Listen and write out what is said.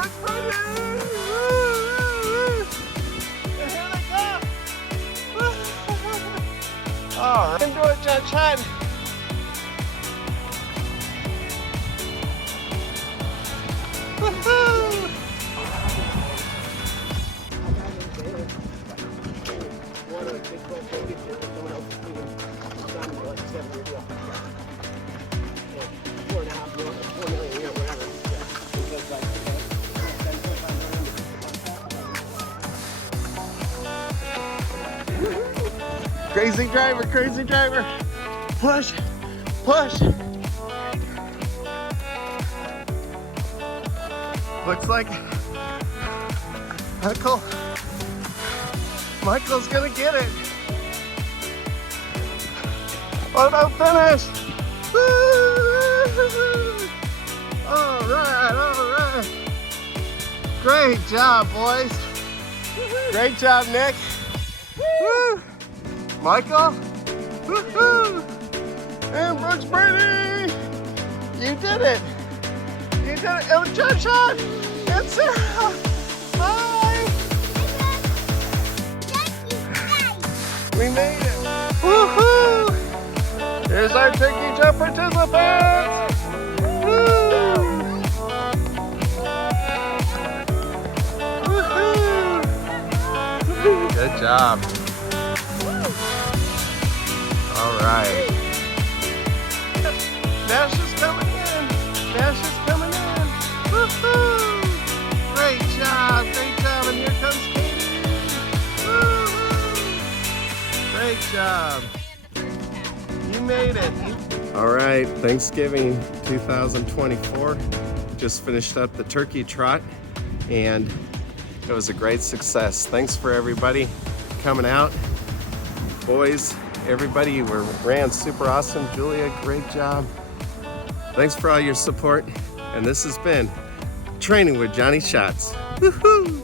Brooks Brady! Woo! And here they go! All right, do it, John Schott. Woohoo! Crazy driver, crazy driver. Push, push. Looks like Michael's gonna get it. Oh no, finish. Woo! All right. Great job, boys. Great job, Nick. Woo! Michael, woohoo! And Brooks Brady, you did it! You did it! It was John Schott and Sarah. Bye. We made it! Woohoo! Here's our turkey jump participants. Woo! Woohoo! Good job. All right. Nash is coming in. Nash is coming in. Woohoo! Great job. Great job. And here comes Katie. Woohoo! Great job. You made it. All right. Thanksgiving 2024. Just finished up the turkey trot and it was a great success. Thanks for everybody coming out. Boys, everybody ran super awesome. Julia, great job. Thanks for all your support. And this has been Training with Johnny Schott. Woohoo!